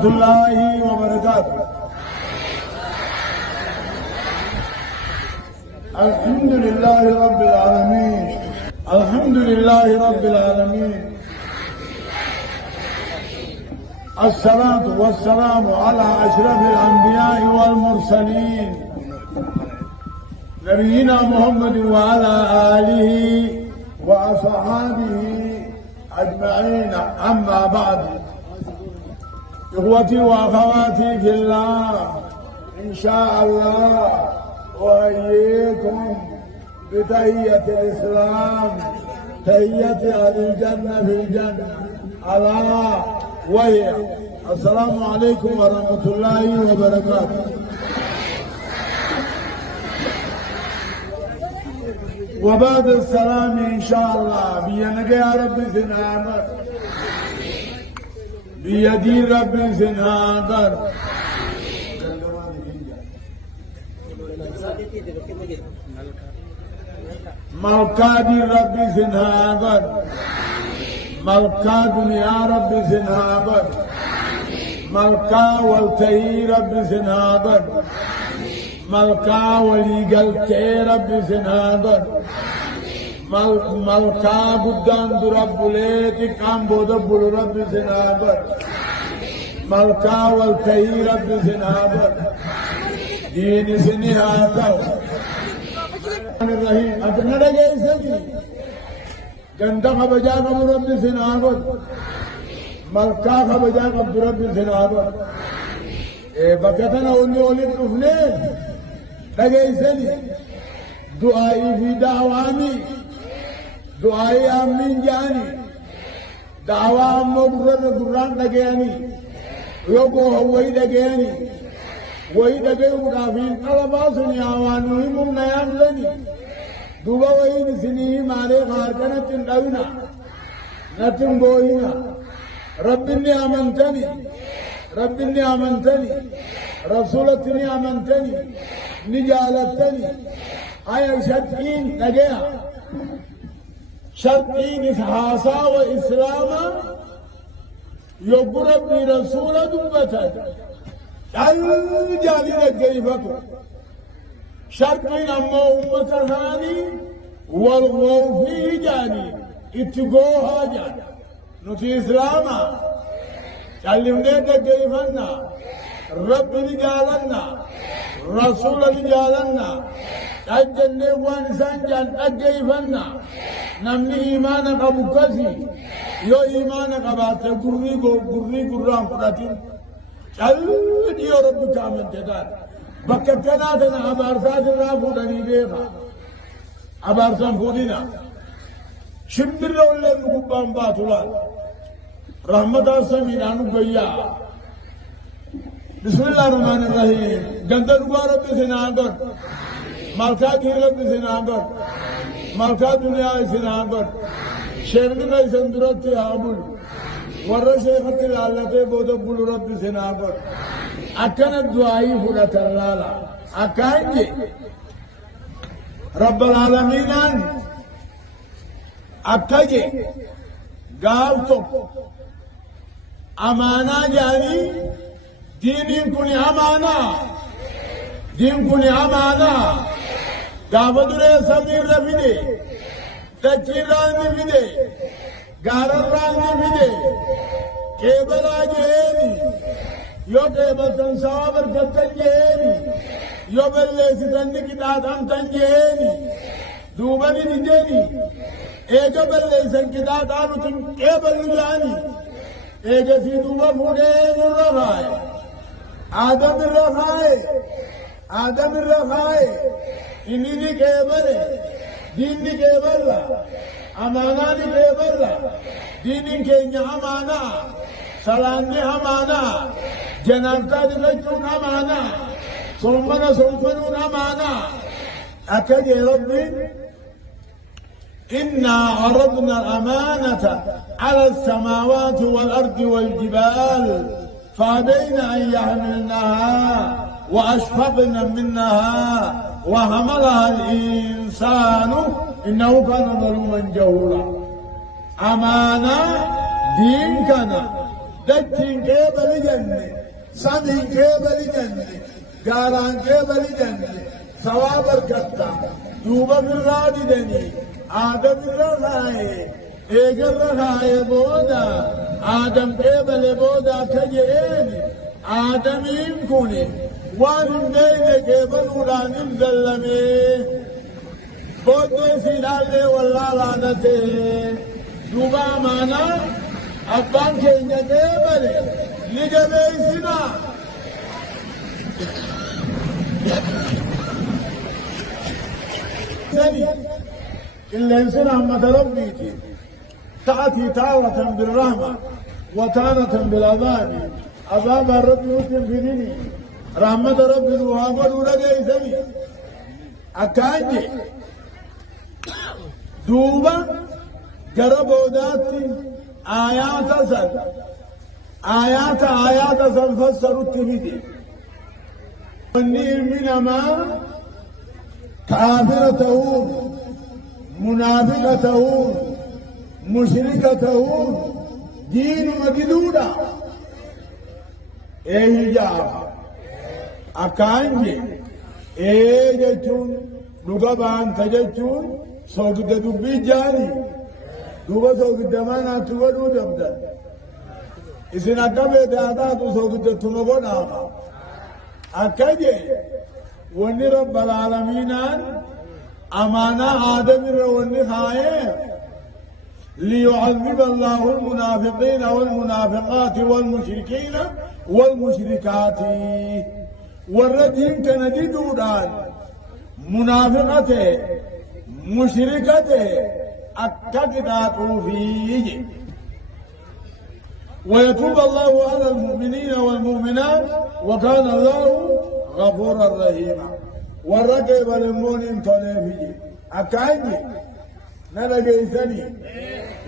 ورحمة الله وبركاته. الحمد لله رب العالمين. الحمد لله رب العالمين. الصلاة والسلام على أشرف الأنبياء والمرسلين نبينا محمد وعلى آله وأصحابه أجمعين. أما بعد، إخوتي وأخواتي في الله، إن شاء الله أحييكم بتحية الإسلام، تحية أهل الجنة في الجنة، ألا وهي السلام عليكم ورحمة الله وبركاته. وبعد السلام إن شاء الله بينك يا رب زنادر، بيدي رب زنادر، ملكا دي رب زنادر، ملكا دنيا رب زنادر، ملكا والتهي رب زنادر، ملكا وليقلتي رب زنادر، ملكا قدان رب ليتك عن بودبل رب زنادر، ملكا والتهي رب زنادر، دين سنهاتو الرحيم. أدنى لجي سجي جندا خبجا قبر رب زنادر، ملكا خبجا قبر رب زنادر. بكتنا أولي الطفلين لجيسني دعائي في دعواني، دعائي أمين جاني، دعوة أمو قرآن لجياني، يوكو هوي لجياني، وهي لجيو مدافين قلباسني آوانوهي ممنيان لني دوبا وهي نسنيه مالي خاركنا تندونا نتن بوهنا. ربني أمنتني، ربني أمنتني، رسولتني أمنتني، نجالتني. أي شرطين نجيا، شرطين إسحاسا وإسلاما يقرب برسول دبتا الجالي لجيفتو. شرطين أما أمة هاني والغوفي جاني اتقوها جاني نتي إسلاما علمنا دقيفنا، رب رجالنا، رسول رجالنا، أجلنا وانسان جان دقيفنا. نمني إيمانك أبو كسي يو إيمانك أبات قرني قرام فراتين قل يا رب كامل جدار. بكتنا دنا أبارسات الرافودني بيخا أبارسان فودنا شمدر لولي مقبان باتولان رحمة سمين عنو قيا. بسم الله الرحمن الرحيم. جندر رب سناغر، مالكا دي رب سناغر، مالكا دنيا سناغر، شرن كي سندرت هابل ور شيخت لالته بودبل رب سناغر. أكن الدعاء فلت اللالا أكانجي رب العالمين أكاجي قالتو أمانة جاني دين كوني أمانة، دين كوني أمانة. قابدر سمير رفيدي، تكيران رفيدي، غارران رفيدي، كيبلا جيني، يو كيبل تنسابر كتن جيني، يو بلسي تنك تاتم تن جيني، دوبني نجيني، ايجا بلسي كتاتم تن كيبل نجاني. ایک سیدوبا پھوڑے رکھائے آدم رکھائے آدم رکھائے انہی دی کیبل ہے دین دی کیبل ہے امانہ دی کیبل ہے دین کے امانہ سلام دی امانہ جنابتا دی بچون امانہ سلمنون امانہ اکد ربی إنا عرضنا الأمانة على السماوات والأرض والجبال فأبين أن يحملنها وأشفقن منها وحملها الإنسان إنه كان ظلوما جهولا. أمانة دين كان دجين كيبل جنة سمين كيبل جنة قاران كيبل جنة ثواب الكتا دوبا بالراد دني آدم الرخاي ايقر رخاي بودا آدم كيبل بودا كجئين آدم يمكني وان بين كيبل ولان الزلمي بودا سيدالي والله لعنته دوبا مانا أبان كينيا كيبل لجبه سنا سني إلا إنسان أحمد ربيتي تأتي تارة بالرحمة وتارة بالعذاب عذاب الرب مسلم في ديني رحمة رب الوهاب ورجع سني أكاجي دوبا جربوا ذاتي آيات سر آيات سر فسروا التفيدي والنير من ما كافرته منافقته مشركته دين مجدودا ايه جاب اكانجي ايه جتون لغبان تجتون سوق دبي جاري دوبا سوق دمانا تودو دبدا إذن أكبر دادا سوق دتنوبنا أكاجي وني رب العالمين أمانة آدم وني خايف ليعذب الله المنافقين والمنافقات والمشركين والمشركات والردين كندي دودان منافقته مشركته أكدات فيه ويتوب الله على المؤمنين والمؤمنات وكان الله غفورا رحيما والرقب المؤمن طلبي أكايني نلقيتني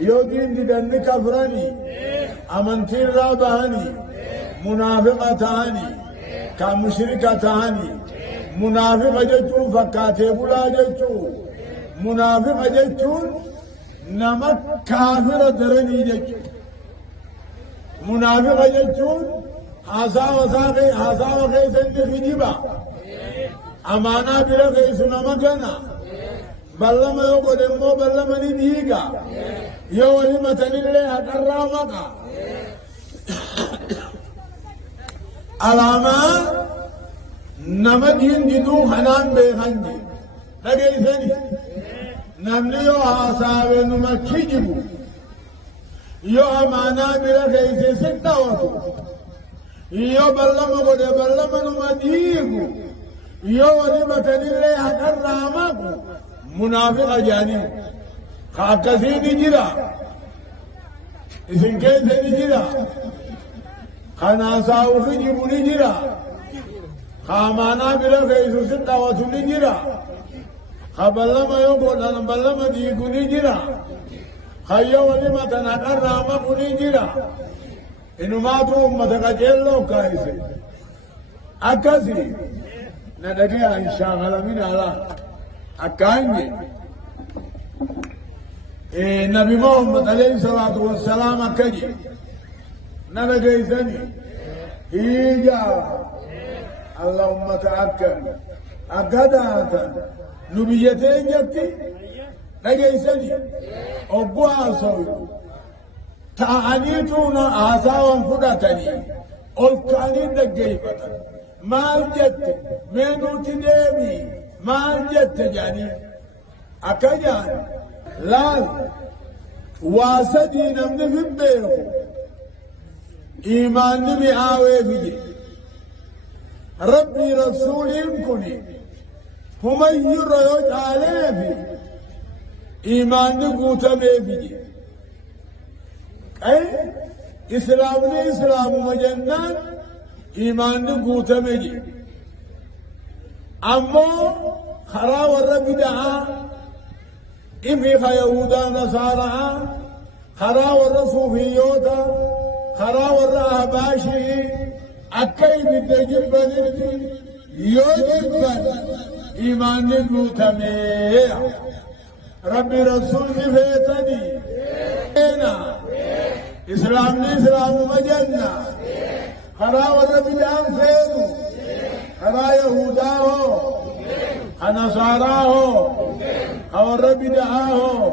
يودين دي كفرني أمنتين رابهني منافقتاني كمشركتاني منافق جتون فكاتب لا جتون منافق جتون نمك كافر درني جتون منافق جتون حساو خيسن في جبا أمانا بلا خيسنا مكانا بلما يوكو دمو بلما نديقا يولي متنين لها كرامكا علامة نمدين جدو خنان بيخنجي نقيسني نمني يو حساو نمكي جبو يو أمانا بلا خيسي ستاوتو يو بلما قد بلما نمديقو يو ولمة لله كرامك منافق جانب خاكسين جرا إذن كيس جرا خناساو خجب جرا خامانا بلا خيس ستة وطن جرا خبلما يقول بلما ديقو جرا خيو ولمة كرامك جرا إنو ماتو أمتك جلو كايسي أكسي ندقي إن شاء الله من الله أكاني نبي محمد عليه الصلاة والسلام أكجي ندقي سني إيجا اللهم تأكد أكداتا نبيتين جبتي ندقي سني أبوها صوت تعنيتونا آساوا فدتني ألقاني دقي فتن مال جت منو تدمي مال جت جاني أكجان لا واسدي نمن في بيرو إيمان نبي آوي فيجي ربي رسول يمكني هم يرى عليه في إيمان نقوت بيجي أي إسلام مجنان إيمان قوت مجي أما خرا والرب دعا إفي يهودا نصارى خرا والرسوفيوتا خرا والرهباشي أكي بالتجربة يجبن إيمان قوت مجي ربي رسول فيتني إسلام مجنة خرا وربيان فينو خرا يهوداه نصاراه وربي دعاه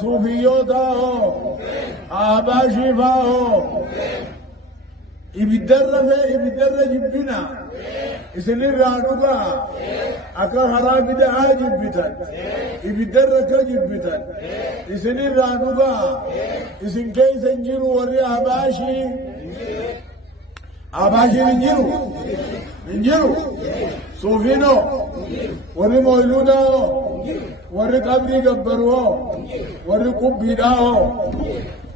صوفيوتاه أباشيفاه إبدر جبنا إسن الرانوكا أكا خراب دعا جبتا إبدر كجبتا إسن الرانوكا إسن كي سنجروا وري أباشي ننجروا صوفينو وري مولوداو وري قبري قبروا وري قبيداو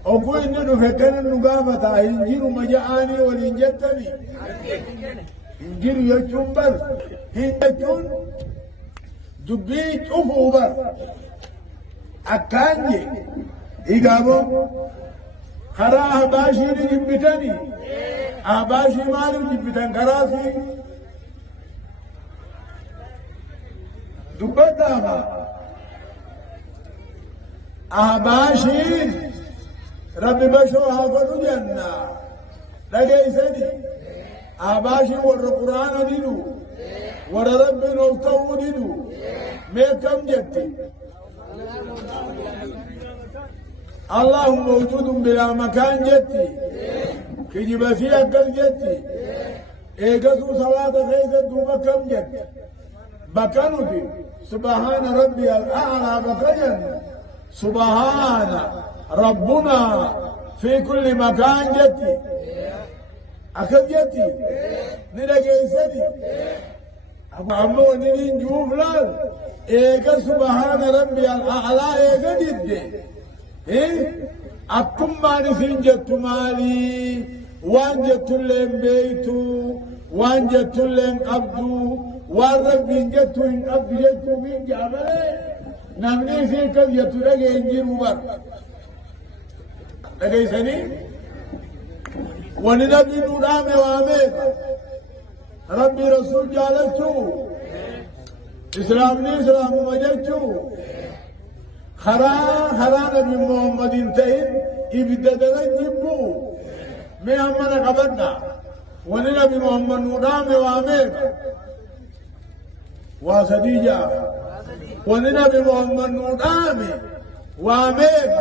أقول إنه فكان النقابة إنجيل مجاعاني والإنجتني إنجيل يجون بر هيجون دبيت أفوبر أكاني إيقابو خرا أباشي لجبتني أباشي مالي جبتن كراسي دبتها أباشي ربي بشوها فلو جنة لقيسني أباشي ور القرآن دينو ور ربي نوتو دينو ميكم جتي الله موجود بلا مكان جتي كجب فيها كل جتي إيقظوا صلاة خيزة دوبا كم جتي بكانوا دي سبحان ربي الأعلى بكين سبحان ربنا في كل مكان جتي أخذ جتي نلقى سدي أما ونين جوف لال إيقا سبحان ربي الأعلى إيقا جدي إيه أكم ما نسين جتو مالي وان جتو لين بيتو وان جتو لين قبدو وان ربي جتو إن قبد جتو من جعبالي نمني في كل جتو لقى إنجيرو بر لقيسني وننبي نورام واميك ربي رسول جالتو إسلام مجلتو خرا نبي محمد انتهي إبدادنا جبو مهمنا قبرنا وننبي محمد نورام واميك واسديجا وننبي محمد نورام واميك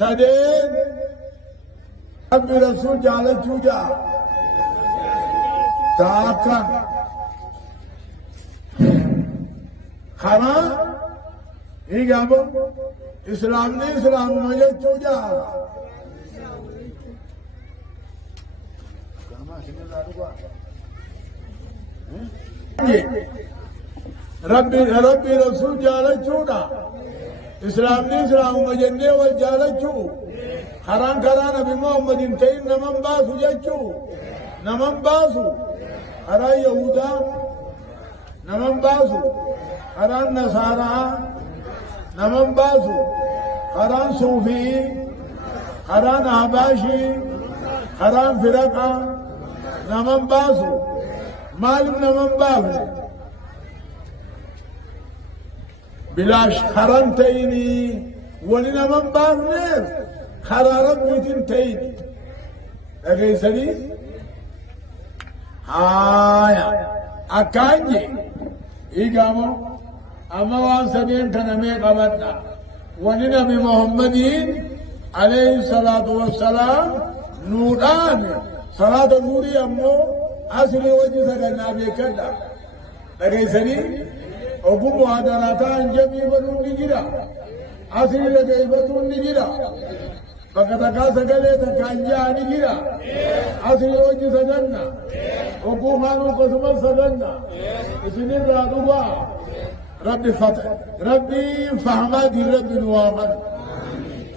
سدين ربي رسول جالتو جا تاكا خرا إيجابو إسلام مجلتو جا ربي رسول جالتو جا إسلام مجلني والجالتو خران نبي محمد انتين نمن باسو جاتشو نمن باسو خران يهودا نمن باسو خران نصارى نمن باسو خران صوفي خران أحباشي خران فرقة نمن باسو معلوم نمن باسو بلاش خران تيني ولنا من باسو خرا ربي تنتين أغيسني هايا أكانجي إيقامو أما وانسدين كنمي قبطنا وننبي محمدين عليه الصلاة والسلام نوران صلاة نوري أمو أسري وجه سكنا بكلا أغيسني أبو مهدراتان جميع بنون نجرا أسري لغيبتون نجرا فكتكا سكالي تكانجاني جرا أسري وجه سجننا وقومانو قسم سجننا إسنين رادوبا ربي فتح ربي فهمات ربي نوامن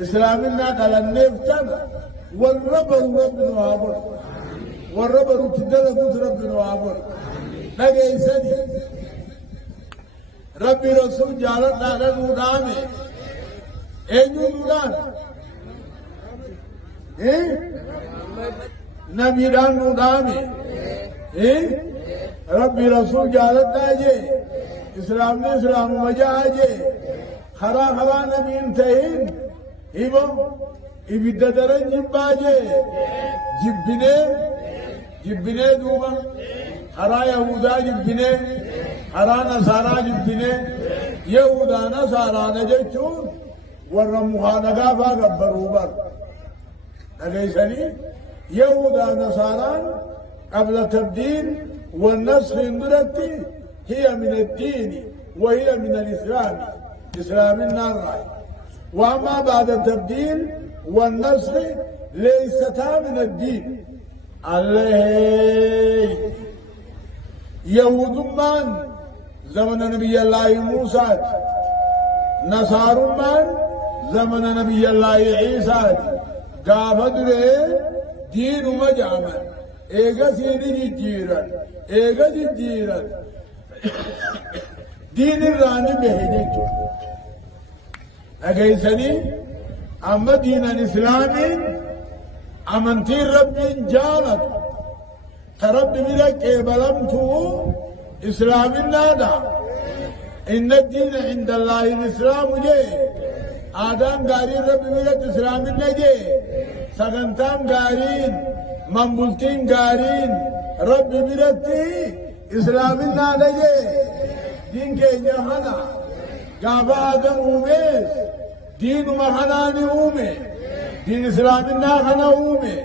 إسلامنا قال النفتن والربر ربي نوامن والربر تدلقوت ربي نوامن نجي سني ربي رسول جالتنا لنودامي أينو نودان نبي دان نودامي ربي رسول جالتنا جي إسلام مجا جي خرا نبي انتهين هبو إبدا درن جباجي جبني دوبا هرا يهودا جبني هرا نصارى جبني يهودا نصارى نجتون ورا مخانقا فاقبروا بر أليسني يهودا نصارى قبل تبديل والنسخ اندرتي هي من الدين وهي من الإسلام إسلام النار. وأما بعد التبديل والنسخ ليستا من الدين. الله يهود من زمن نبي الله موسى، نصار من زمن نبي الله عيسى. قابل دين مجامل ايغا سيني جيران دين الراني بهجيتو اگيسني اما دين الاسلام امنتي رب جالت ترب ملك بلمتو اسلام النادا ان الدين عند الله الاسلام جي آدم غاري رب ملك اسلام النجي سغنتان غارين منبولتين غارين رب ملتي اسلام النادا دين كينيا هنا غابا آدم اوميس دين محناني اومي دين اسلام النادا اومي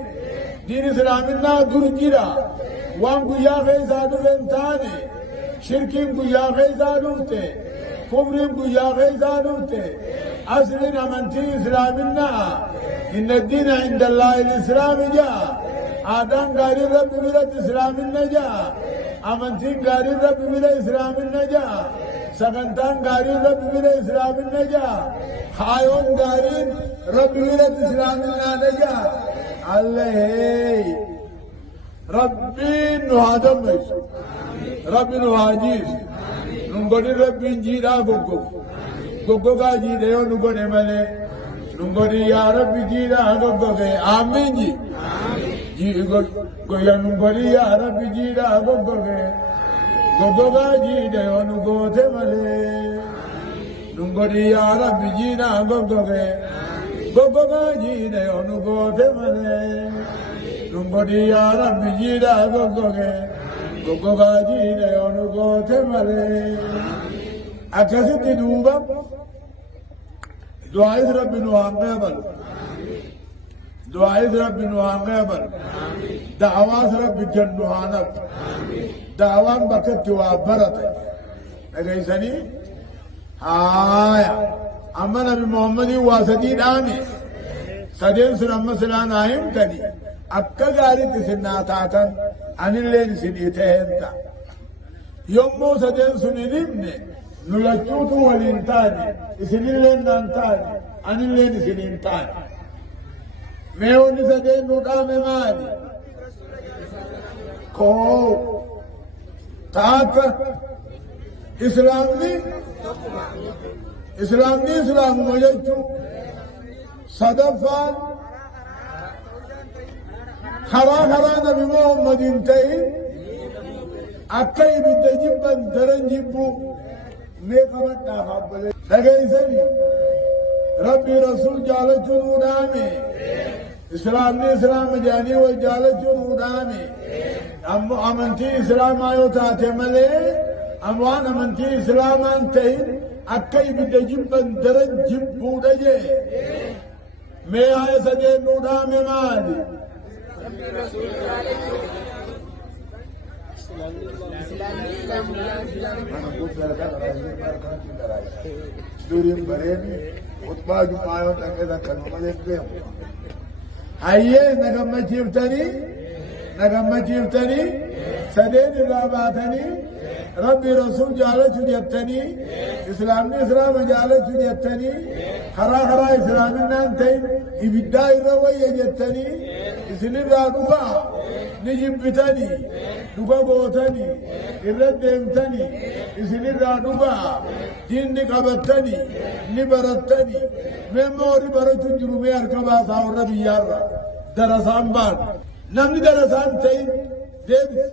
دين اسلام النادا درجيرا وان قيا غيزادو لنتاني شركين قيا غيزادو ته كبرين قيا غيزادو ته أصلين أمنتي إسلامنا إن الدين عند الله الإسلام جاء آدم قاري رب ملت إسلامنا جاء أمنتين قاري رب ملت إسلامنا جاء سغنتان قاري رب ملت إسلامنا جاء خايون قاري رب ملت إسلامنا جاء الله ربي نهادم ربي نهاجير نقول ربي نجيرا gogoga jide yo nugo ne male nungori ya rabbi jira gogoge amin ji go ya nungori ya rabbi jira gogoge gogoga jide yo nugo te male nungori ya rabbi jira gogoge gogoga jide yo nugo te male nungori ya rabbi jira gogoge gogoga jide yo nugo te male akasiti duba دعاء رب نوان قبل دعاء رب نوان قبل دعوات رب جنوانت دعوان بكت وابرت أليسني هايا أما نبي محمد واسدين آمي سدين سنم سلان آئم تني أكا غاري تسناتاتا أن اللين سنيتهنتا يومو سدين سنينمني نلجوتو والإنتاني إسنين نانتاني أن اللين إسنينتاني ميوني سدين نقام مالي كو تاكا إسلامي إسلام مججو صدفان خرا نبي محمد انتهي أكي بالتجبا درنجبو ميقبت ناخبالي لغيثني ربي رسول جالتو نودامي اسلام جاني وجالتو نودامي امنتي اسلام آيو تاتي ملي اموان امنتي اسلام انتين اكي بدجبا درنجب بودجي مي آي سجي نودامي مالي ربي رسول جالتو دورين بريني خطبة جمعة تنقذ كلمة لكم هيا نقم جيبتني سدين الرابعتني ربي رسول جالت جبتني إسلام جالت جبتني خرا إسلامنا انتين إبداء الروية جبتني إسلام الرابعة نجبتني دوبا بوتني الرد امتني إسلام الرابعة دين قبتني نبرتني مموري برتو جرومي أركبا ثاور ربي يارا درسان بان نمني درسان تين ديبس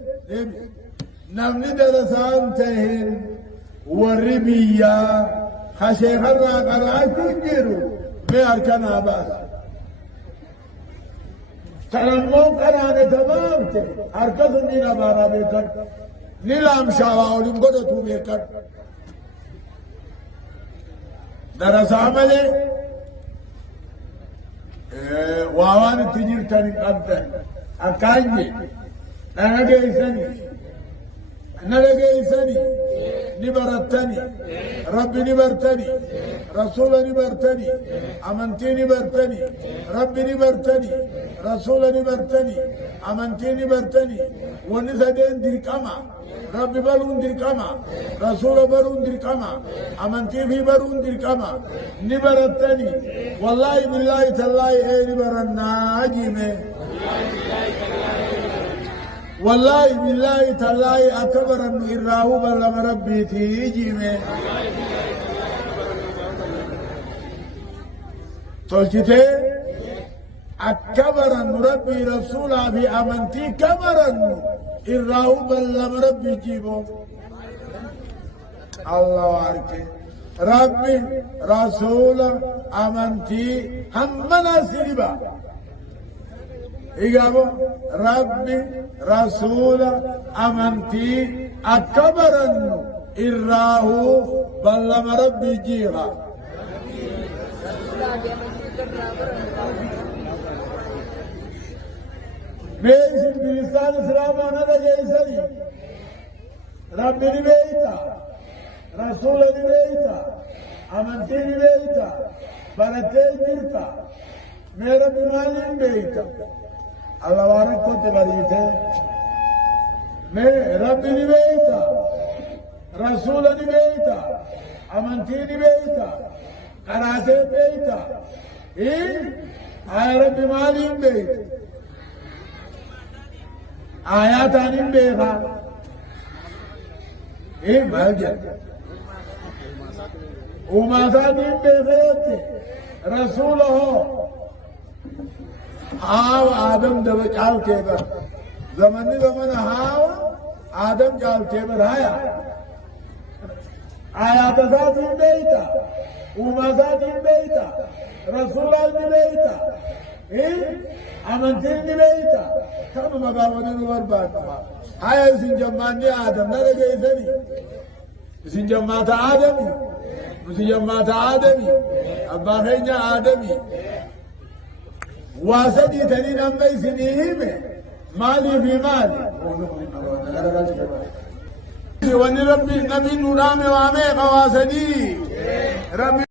نمني درسان تين والربية خشيخ الراقرات تنجروا مي أركنا باس تلمون كرانة تمامته حركة من أبارا بكر نلام شاواولين قدتو بكر درس عمله واوان تجير تاني قبضة أكايني أنا جيساني نبرتني ربي نبرتني رسول نبرتني أمنتي نبرتني ربي نبرتني رسول نبرتني أمنتي نبرتني ونسدين دركما ربي برون دركما رسول برون دركما أمنتي في برون دركما نبرتني والله بالله تالله إيه نبرنا عجيمة والله بالله تالله أكبر أنه إراه بلغ ربي تيجيمه توجته أكبر أنه ربي رسوله في أمنتي كبر أنه إراه بلغ ربي جيبه الله عليك ربي رسول أمنتي همنا سربا إجابة ربي رسول أمنتي أكبرن إراه بلما ربي جيغا بيس بلسان إسلام أنا جيسري ربي نبيتا رسول نبيتا أمنتي نبيتا برتي بيتا मेरा बीमारी बेटा अल्लाह वारक को तबारी थे मैं रब निवेता रसूल निवेता अमंती निवेता कराते बेटा आया रब बीमारी बेटा आया तानी बेटा मर गया उमासा दिन बेटे रसूल हो हाव आदम दब चाल केबर जमन हाव आदम चाल केबर आया तसाती बेटा उमासाती बेटा रसूलाल बेटा अमंतिर बेटा कम मगावने बर्बाद आया सिंजमान आदम न लगे इधरी सिंजमाता आदमी सिंजमाता आदमी अब्बा खैnya आदमी واسدي تنين أمي سنيهم مالي في مالي وني ربي نبي نرامي وامي قواسدي ربي